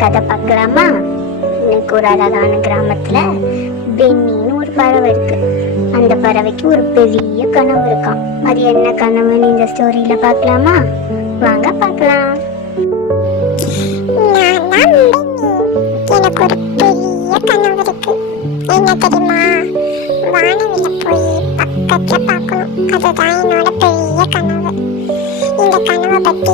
கதை பார்க்கலாமா? இன்னைக்கு ஒரு அழகான கிராமத்துல பென்னின்னு ஒரு பறவை இருக்கு. அந்த பறவைக்கு ஒரு பெரிய கனவு இருக்கான் அது என்ன கனவுன்னு இந்த ஸ்டோரியில பார்க்கலாமா? வாங்க பார்க்கலாம். எனக்கு ஒரு பெரிய கனவு இருக்கு. என்ன தெரியுமா? வானவில போய் பக்கத்துல பார்க்கணும். அதுதான் என்னோட பெரிய கனவு. இந்த கனவை பத்தி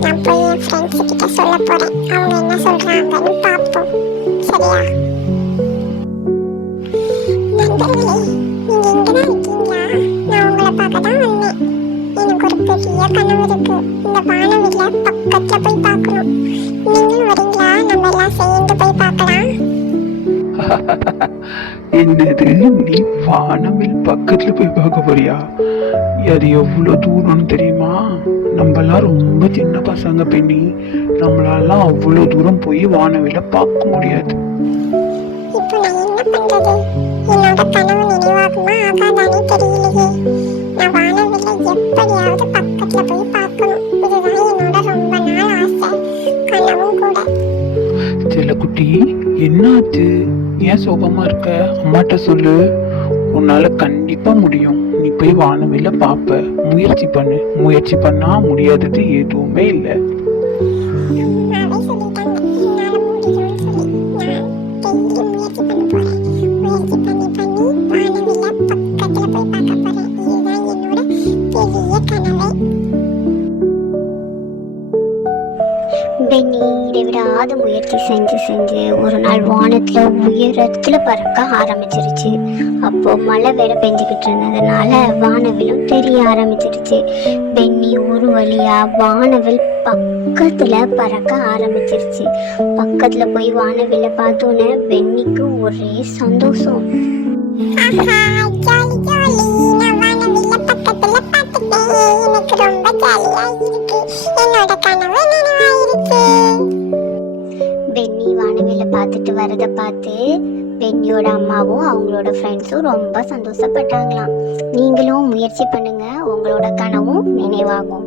நான் போய் என் ஃப்ரெண்ட்ஸ் கிட்ட சொல்ல போறேன். அவங்க என்ன சொல்றாங்கன்னு பார்ப்போம். சரியா? நண்பர்களே நீங்க இங்கதான் இருக்கீங்களா நான் உங்களை பார்க்க தான் வந்தேன். எனக்கு ஒரு பெரிய கனவு இருக்கு. இந்த வானவில பக்கத்துல போய் பார்க்க என்னது? நீ வானவில் பக்கத்துல போய் பார்க்க போறியா? அது எவ்வளவு தூரம்னு தெரியுமா? நம்மளாம் ரொம்ப சின்ன பசங்க பெண்ணி. நம்மளாலாம் அவ்வளோ தூரம் போய் வானவில பார்க்க முடியாது. நான் என்ன நினைவாகுமா? தெரியலையே. நான் வானவில்ல எப்படியாவது பக்கத்துல போய் பார்க்கணும். குட்டி என்னாச்சு? ஏன் சோகமா இருக்க? அம்மாட்ட சொல்லு. உன்னால கண்டிப்பா முடியும். நீ போய் வானவில பாப்ப. முயற்சி பண்ணு. முயற்சி பண்ணா முடியாதது எதுவுமே இல்லை. அம்மாவே கனவே பென்னி இடைவிடாத முயற்சி செஞ்சு செஞ்சு ஒரு நாள் வானத்தில் உயரத்தில் பறக்க ஆரம்பிச்சிருச்சு. அப்போ மழை வேற பெஞ்சுக்கிட்டு இருந்ததுனால வானவிலும் தெரிய ஆரம்பிச்சிருச்சு. பெண்ணி ஒரு வழியா வானவில் பக்கத்துல பறக்க ஆரம்பிச்சிருச்சு. பக்கத்துல போய் வானவில பார்த்தோன்னே பெண்ணிக்கு ஒரே சந்தோஷம். எனக்கு ரொம்ப ஜாலியா இருக்கு. என்னோட கனவு பார்த்துட்டு வரதை பார்த்து பெண்ணியோட அம்மாவும் அவங்களோட ஃப்ரெண்ட்ஸும் ரொம்ப சந்தோஷப்பட்டாங்களாம். நீங்களும் முயற்சி பண்ணுங்க. உங்களோட கனவும் நினைவாகும்.